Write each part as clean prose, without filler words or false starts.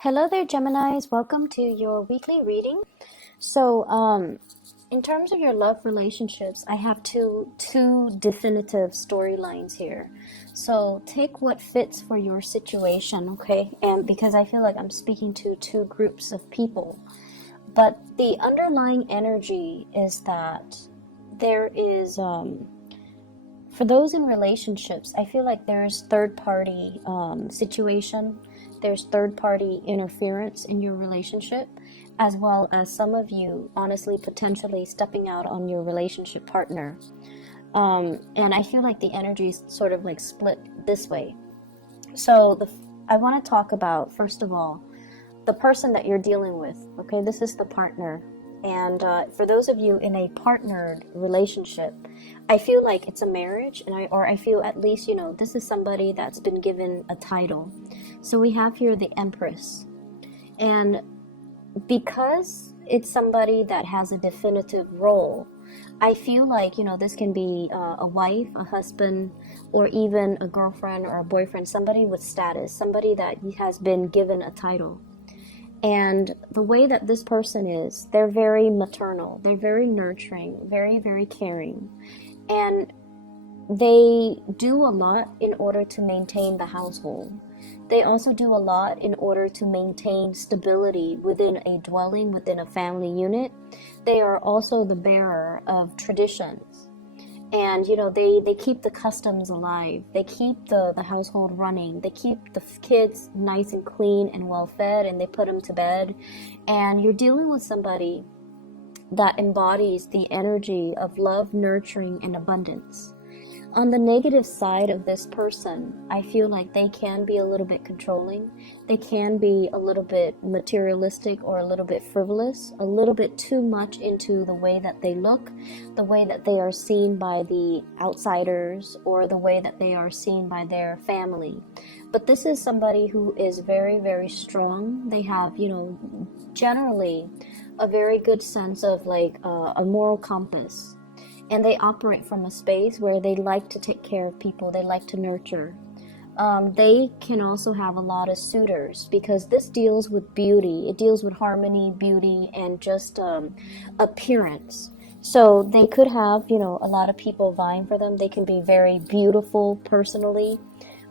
Hello there, Geminis. Welcome to your weekly reading. In terms of your love relationships, I have two definitive storylines here. So take what fits for your situation, okay? And because I feel like I'm speaking to two groups of people, but the underlying energy is that there is, for those in relationships, I feel like there's third party situation. There's third party interference in your relationship, as well as some of you honestly potentially stepping out on your relationship partner. And I feel like the energy is sort of like split this way. I want to talk about, first of all, the person that you're dealing with. Okay, this is the partner. And for those of you in a partnered relationship, I feel like it's a marriage, and I feel at least, this is somebody that's been given a title. So we have here the Empress. And because it's somebody that has a definitive role, I feel like, this can be a wife, a husband, or even a girlfriend or a boyfriend, somebody with status, somebody that has been given a title. And the way that this person is, they're very maternal, they're very nurturing, very, very caring. And they do a lot in order to maintain the household. They also do a lot in order to maintain stability within a dwelling, within a family unit. They are also the bearer of traditions. And, they keep the customs alive. They keep the household running. They keep the kids nice and clean and well fed, and they put them to bed. And you're dealing with somebody that embodies the energy of love, nurturing, and abundance. On the negative side of this person, I feel like they can be a little bit controlling. They can be a little bit materialistic or a little bit frivolous, a little bit too much into the way that they look, the way that they are seen by the outsiders, or the way that they are seen by their family. But this is somebody who is very, very strong. They have, generally a very good sense of a moral compass. And they operate from a space where they like to take care of people. They like to nurture. They can also have a lot of suitors, because this deals with beauty. It deals with harmony, beauty, and just appearance. So they could have, a lot of people vying for them. They can be very beautiful personally,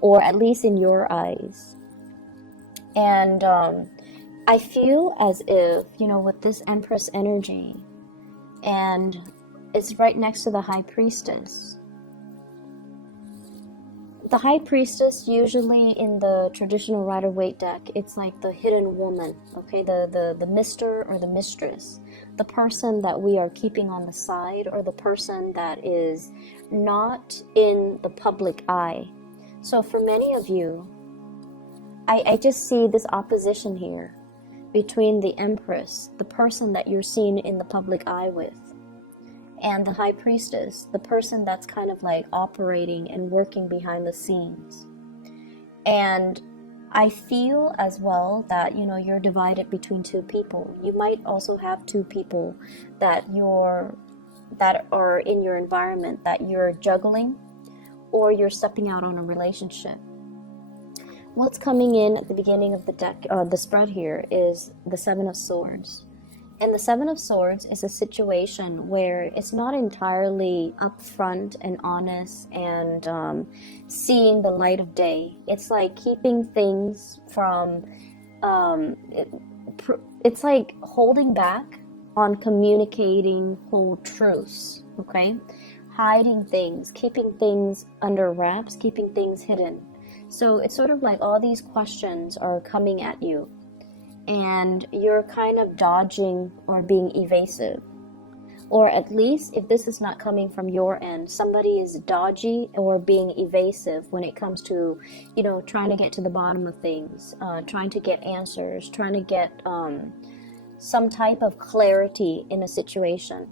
or at least in your eyes. And I feel as if, with this Empress energy, and it's right next to the High Priestess. The High Priestess, usually in the traditional Rider-Waite deck, it's like the hidden woman, okay? The mister or the mistress. The person that we are keeping on the side, or the person that is not in the public eye. So for many of you, I just see this opposition here between the Empress, the person that you're seen in the public eye with, and the High Priestess, the person that's kind of like operating and working behind the scenes. And I feel as well that, you're divided between two people. You might also have two people that are in your environment that you're juggling, or you're stepping out on a relationship. What's coming in at the beginning of the deck, the spread here, is the Seven of Swords. And the Seven of Swords is a situation where it's not entirely upfront and honest and seeing the light of day. It's like keeping things from, it's like holding back on communicating whole truths, okay? Hiding things, keeping things under wraps, keeping things hidden. So it's sort of like all these questions are coming at you, and you're kind of dodging or being evasive. Or at least, if this is not coming from your end, somebody is dodgy or being evasive when it comes to, trying to get to the bottom of things, trying to get answers, trying to get some type of clarity in a situation.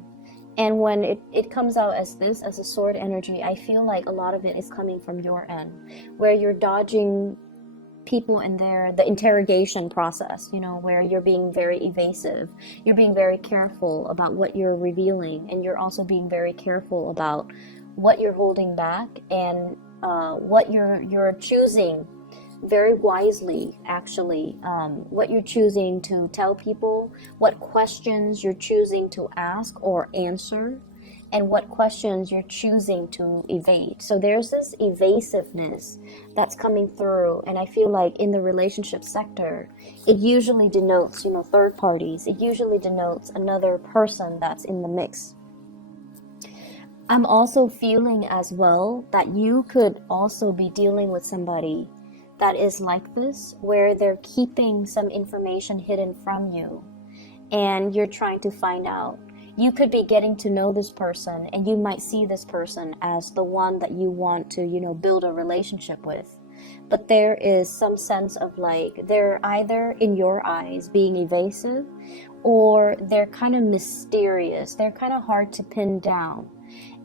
And when it comes out as this, as a sword energy, I feel like a lot of it is coming from your end, where you're dodging people in the interrogation process, where you're being very evasive. You're being very careful about what you're revealing, and you're also being very careful about what you're holding back, and what you're choosing very wisely, actually, what you're choosing to tell people, what questions you're choosing to ask or answer, and what questions you're choosing to evade. So there's this evasiveness that's coming through, and I feel like in the relationship sector, it usually denotes, third parties. It usually denotes another person that's in the mix. I'm also feeling as well that you could also be dealing with somebody that is like this, where they're keeping some information hidden from you, and you're trying to find out. You could be getting to know this person, and you might see this person as the one that you want to, build a relationship with. But there is some sense of like, they're either in your eyes being evasive, or they're kind of mysterious. They're kind of hard to pin down.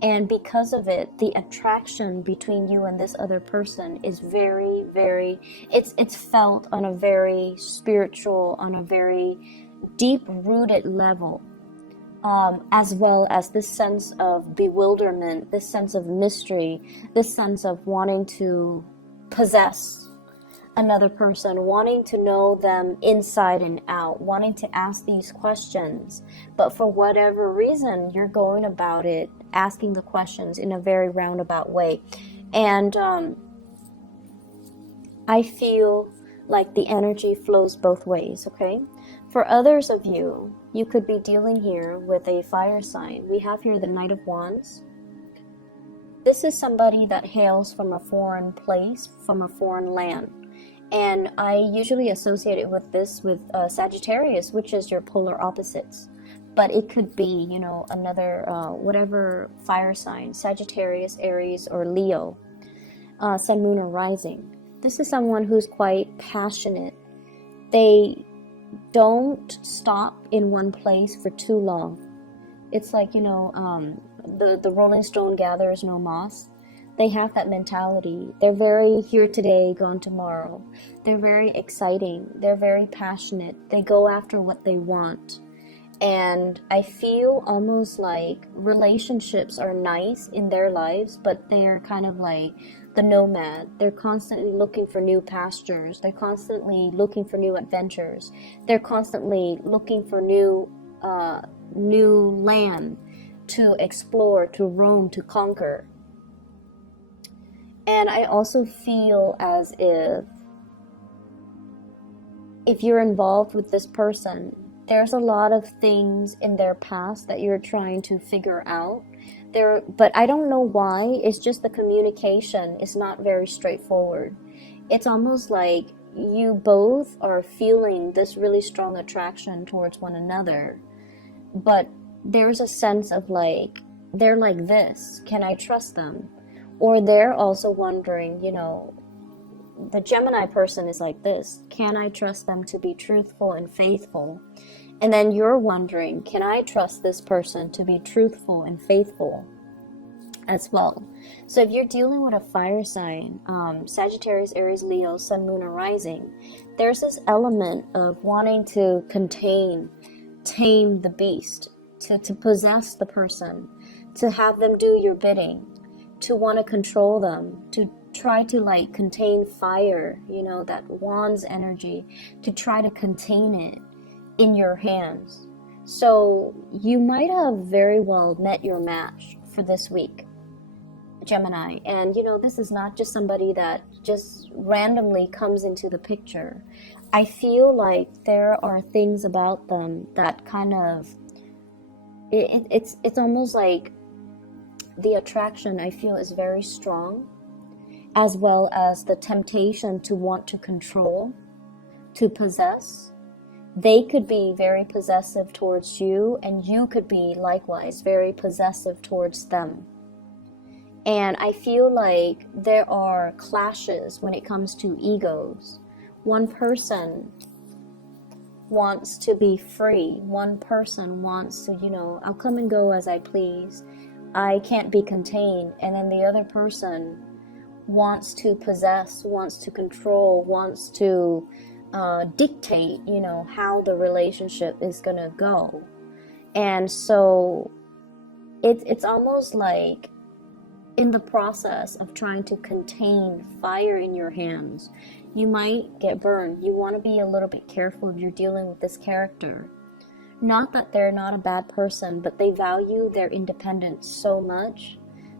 And because of it, the attraction between you and this other person is very, very, it's felt on a very spiritual, on a very deep-rooted level. As well as this sense of bewilderment, this sense of mystery, this sense of wanting to possess another person, wanting to know them inside and out, wanting to ask these questions. But for whatever reason, you're going about it, asking the questions in a very roundabout way. And I feel like the energy flows both ways, okay? For others of you, you could be dealing here with a fire sign. We have here the Knight of Wands. This is somebody that hails from a foreign place, from a foreign land. And I usually associate it with this with Sagittarius, which is your polar opposites. But it could be, another, whatever fire sign, Sagittarius, Aries, or Leo, Sun, Moon, or Rising. This is someone who's quite passionate. They don't stop in one place for too long. It's like, the Rolling Stone gathers no moss. They have that mentality. They're very here today, gone tomorrow. They're very exciting. They're very passionate. They go after what they want. And I feel almost like relationships are nice in their lives, but they're kind of like the nomad. They're constantly looking for new pastures. They're constantly looking for new adventures. They're constantly looking for new land to explore, to roam, to conquer. And I also feel as if you're involved with this person, there's a lot of things in their past that you're trying to figure out. But I don't know why. It's just the communication is not very straightforward. It's almost like you both are feeling this really strong attraction towards one another, but there's a sense of like, they're like this. Can I trust them? Or they're also wondering, the Gemini person is like this. Can I trust them to be truthful and faithful? And then you're wondering, can I trust this person to be truthful and faithful as well? So if you're dealing with a fire sign, Sagittarius, Aries, Leo, Sun, Moon, or Rising, there's this element of wanting to tame the beast, to possess the person, to have them do your bidding, to want to control them, to try to like contain fire, that wand's energy, to try to contain it in your hands. So you might have very well met your match for this week, Gemini. And this is not just somebody that just randomly comes into the picture. I feel like there are things about them that kind of, it's almost like the attraction I feel is very strong, as well as the temptation to want to control, to possess. They could be very possessive towards you, and you could be likewise very possessive towards them. And I feel like there are clashes when it comes to egos. One person wants to be free. One person wants to, I'll come and go as I please. I can't be contained. And then the other person wants to possess, wants to control, wants to dictate, how the relationship is going to go. And so it's almost like in the process of trying to contain fire in your hands, You might get burned. You want to be a little bit careful if you're dealing with this character. Not that they're not a bad person, but they value their independence so much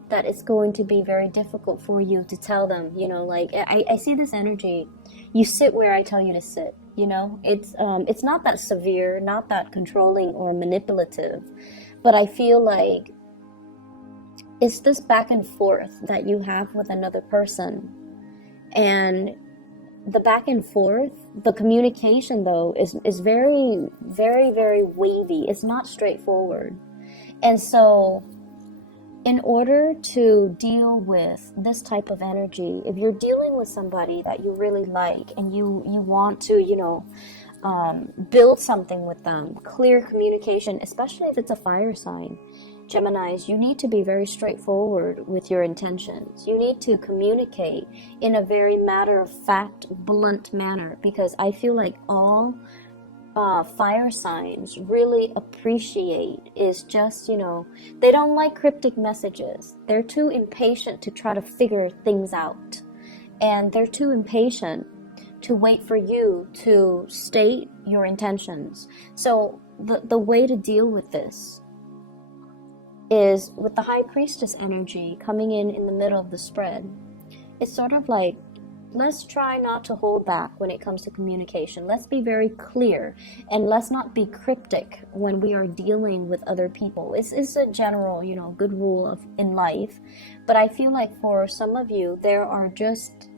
that it's going to be very difficult for you to tell them, you know, like, I see this energy. You sit where I tell you to sit, you know? It's not that severe, not that controlling or manipulative, but I feel like it's this back and forth that you have with another person. And the back and forth, the communication though, is very, very, very wavy. It's not straightforward. And so in order to deal with this type of energy, if you're dealing with somebody that you really like and you want to, you know, build something with them, clear communication, especially if it's a fire sign, Geminis, you need to be very straightforward with your intentions. You need to communicate in a very matter-of-fact, blunt manner, because I feel like all fire signs really appreciate is just, you know, they don't like cryptic messages. They're too impatient to try to figure things out. And they're too impatient to wait for you to state your intentions. So the way to deal with this is with the High Priestess energy coming in the middle of the spread. It's sort of like, let's try not to hold back when it comes to communication. Let's be very clear, and let's not be cryptic when we are dealing with other people. It's a general, you know, good rule in life. But I feel like for some of you, there are just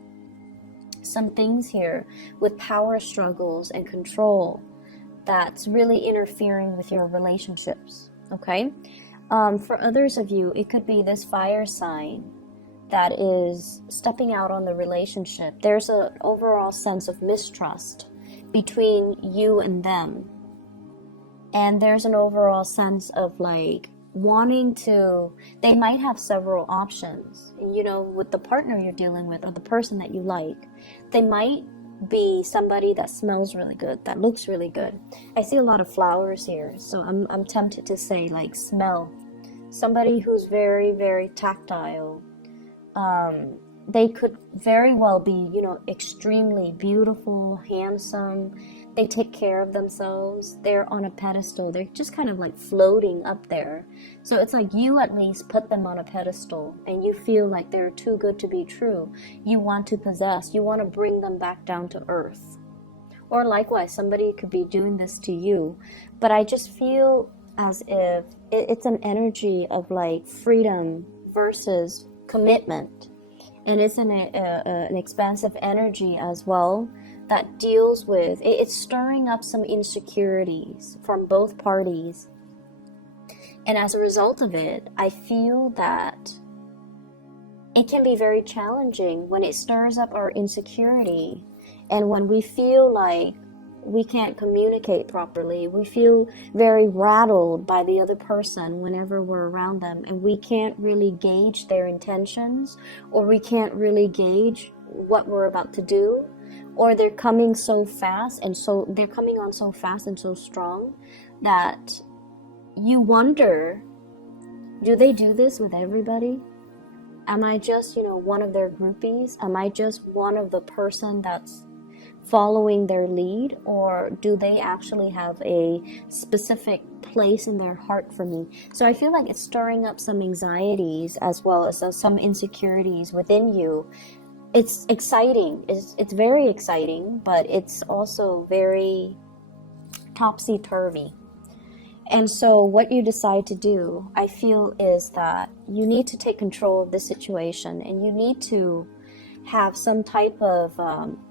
some things here with power struggles and control that's really interfering with your relationships, okay? For others of you, it could be this fire sign that is stepping out on the relationship. There's an overall sense of mistrust between you and them. And there's an overall sense of like wanting to, they might have several options. You know, with the partner you're dealing with or the person that you like, they might be somebody that smells really good, that looks really good. I see a lot of flowers here, so I'm tempted to say like smell. Somebody who's very, very tactile. They could very well be, you know, extremely beautiful, handsome. They take care of themselves. They're on a pedestal. They're just kind of like floating up there. So it's like you at least put them on a pedestal and you feel like they're too good to be true. You want to possess. You want to bring them back down to earth. Or likewise, somebody could be doing this to you. But I just feel as if it's an energy of like freedom versus commitment, and it's an expansive energy as well that deals with it's stirring up some insecurities from both parties, and as a result of it, I feel that it can be very challenging when it stirs up our insecurity, and when we feel like we can't communicate properly. We feel very rattled by the other person whenever we're around them, and we can't really gauge their intentions, or we can't really gauge what we're about to do, or they're coming so fast and so they're coming on so fast and so strong that you wonder, do they do this with everybody? Am I just, you know, one of their groupies? Am I just one of the person that's following their lead, or do they actually have a specific place in their heart for me? So I feel like it's stirring up some anxieties as well as some insecurities within you. It's exciting. It's very exciting, but it's also very topsy-turvy. And so what you decide to do, I feel, is that you need to take control of the situation, and you need to have some type of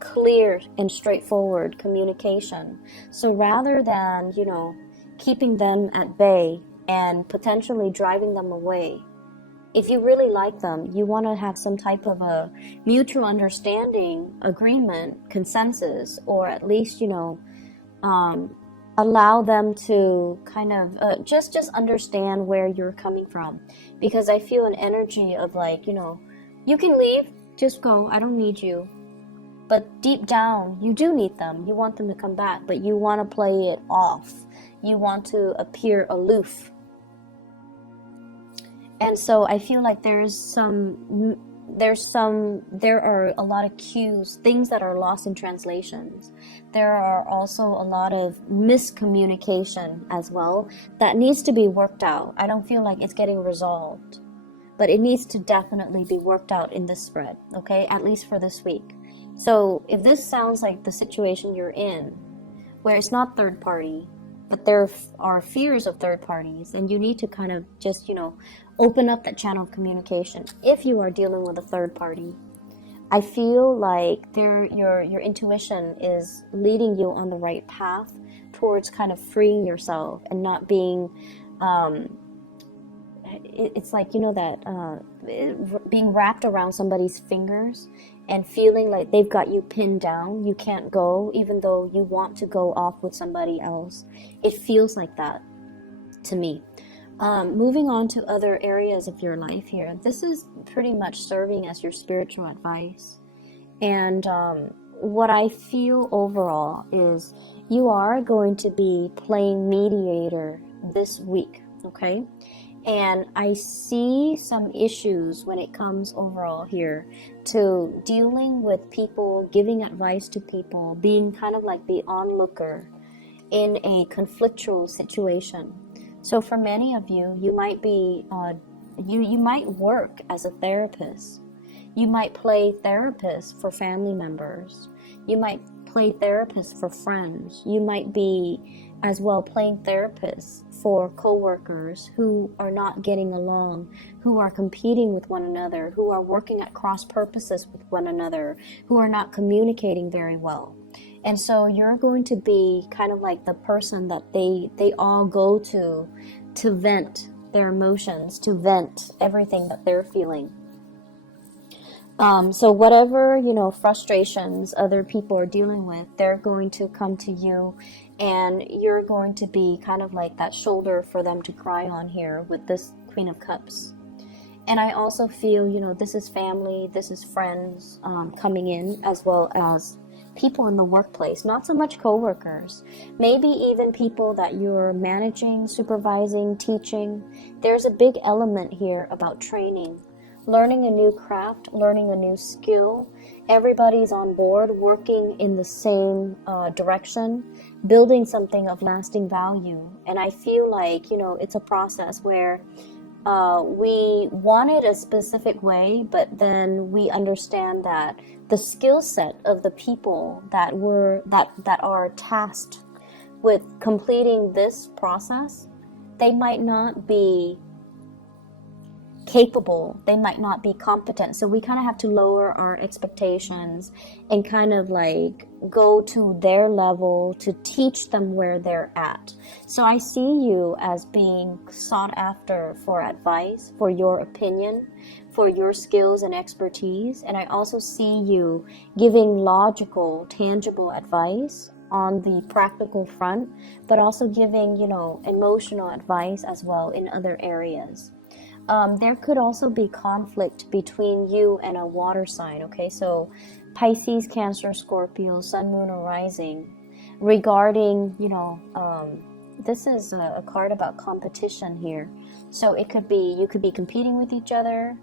clear and straightforward communication. So rather than, you know, keeping them at bay and potentially driving them away, if you really like them, you want to have some type of a mutual understanding, agreement, consensus, or at least, you know, allow them to kind of just understand where you're coming from. Because I feel an energy of like, you know, you can leave, just go, I don't need you. But deep down, you do need them. You want them to come back, but you want to play it off. You want to appear aloof. And so I feel like there's some there are a lot of cues, things that are lost in translations. There are also a lot of miscommunication as well that needs to be worked out. I don't feel like it's getting resolved, but it needs to definitely be worked out in this spread, okay? At least for this week. So if this sounds like the situation you're in, where it's not third party, but there are fears of third parties, and you need to kind of just, open up that channel of communication. If you are dealing with a third party, I feel like your intuition is leading you on the right path towards kind of freeing yourself and not being, it's like, that being wrapped around somebody's fingers and feeling like they've got you pinned down. You can't go, even though you want to go off with somebody else. It feels like that to me. Moving on to other areas of your life here, this is pretty much serving as your spiritual advice. And what I feel overall is you are going to be playing mediator this week, okay? And I see some issues when it comes overall here to dealing with people, giving advice to people, being kind of like the onlooker in a conflictual situation. So for many of you, you might be, you might work as a therapist. You might play therapist for family members. You might play therapist for friends. You might be as well playing therapist for coworkers who are not getting along, who are competing with one another, who are working at cross purposes with one another, who are not communicating very well. And so you're going to be kind of like the person that they all go to vent their emotions, to vent everything that they're feeling. So whatever, frustrations other people are dealing with, they're going to come to you, and you're going to be kind of like that shoulder for them to cry on here with this Queen of Cups. And I also feel, this is family, this is friends coming in, as well as people in the workplace, not so much coworkers, maybe even people that you're managing, supervising, teaching. There's a big element here about training, learning a new craft, learning a new skill. Everybody's on board, working in the same direction, building something of lasting value. And I feel like, it's a process where we want it a specific way, but then we understand that the skill set of the people that are tasked with completing this process, they might not be capable, they might not be competent. So we kind of have to lower our expectations and kind of like go to their level to teach them where they're at. So I see you as being sought after for advice, for your opinion, for your skills and expertise. And I also see you giving logical, tangible advice on the practical front, but also giving, emotional advice as well in other areas. There could also be conflict between you and a water sign, okay? So Pisces, Cancer, Scorpio, Sun, Moon, or Rising, regarding, this is a card about competition here. So you could be competing with each other.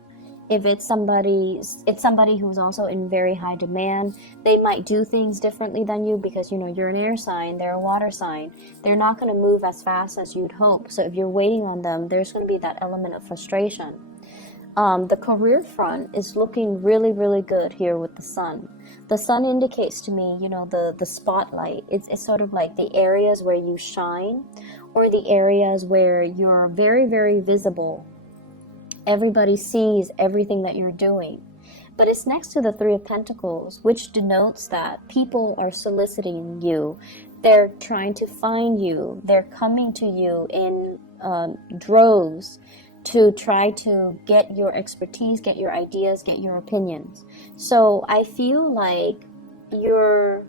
If it's somebody who's also in very high demand, they might do things differently than you because, you're an air sign, they're a water sign. They're not going to move as fast as you'd hope. So if you're waiting on them, there's going to be that element of frustration. The career front is looking really, really good here with the sun. The sun indicates to me, the spotlight. It's sort of like the areas where you shine, or the areas where you're very, very visible. Everybody sees everything that you're doing. But it's next to the Three of Pentacles, which denotes that people are soliciting you. They're trying to find you. They're coming to you in droves to try to get your expertise, get your ideas, get your opinions. So I feel like you're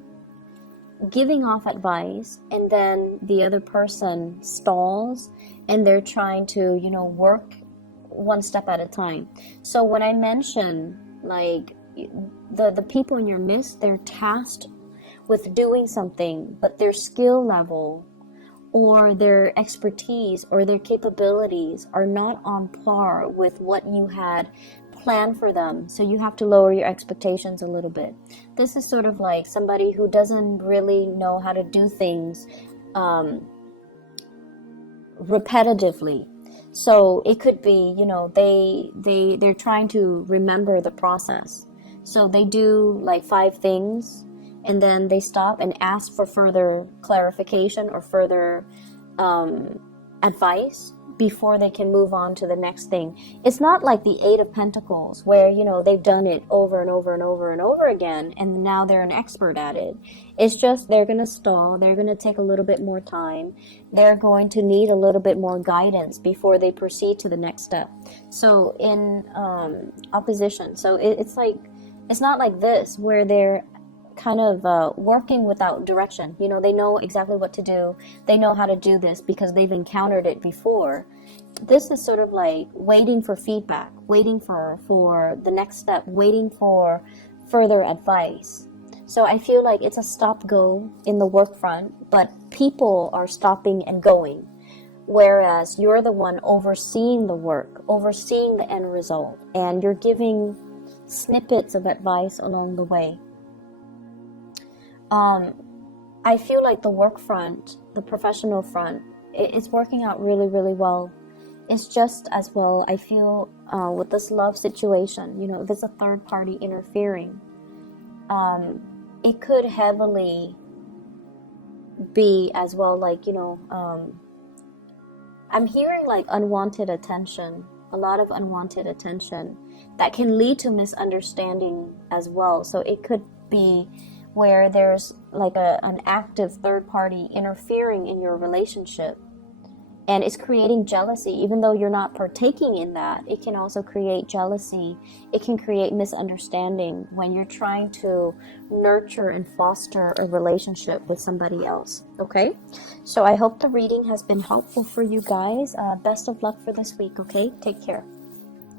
giving off advice, and then the other person stalls, and they're trying to, work one step at a time. So when I mention like the people in your midst, they're tasked with doing something, but their skill level or their expertise or their capabilities are not on par with what you had plan for them, so you have to lower your expectations a little bit. This is sort of like somebody who doesn't really know how to do things repetitively. So it could be, you know, they're trying to remember the process. So they do like 5 things and then they stop and ask for further clarification or further advice before they can move on to the next thing. It's not like the 8 of Pentacles where, you know, they've done it over and over and over and over again and now they're an expert at it. It's just they're going to stall. They're going to take a little bit more time. They're going to need a little bit more guidance before they proceed to the next step. So in opposition, so it's like, it's not like this where they're kind of working without direction. You know, they know exactly what to do. They know how to do this because they've encountered it before. This is sort of like waiting for feedback, waiting for the next step, waiting for further advice. So I feel like it's a stop-go in the work front, but people are stopping and going, whereas you're the one overseeing the work, overseeing the end result, and you're giving snippets of advice along the way. I feel like the work front, the professional front, it's working out really, really well. It's just as well, I feel, with this love situation, you know, if it's a third party interfering, it could heavily be as well, like, you know, I'm hearing like unwanted attention, a lot of unwanted attention that can lead to misunderstanding as well. So it could be where there's like an active third party interfering in your relationship and it's creating jealousy. Even though you're not partaking in that, it can also create jealousy. It can create misunderstanding when you're trying to nurture and foster a relationship with somebody else. Okay, so I hope the reading has been helpful for you guys. Best of luck for this week. Okay, take care.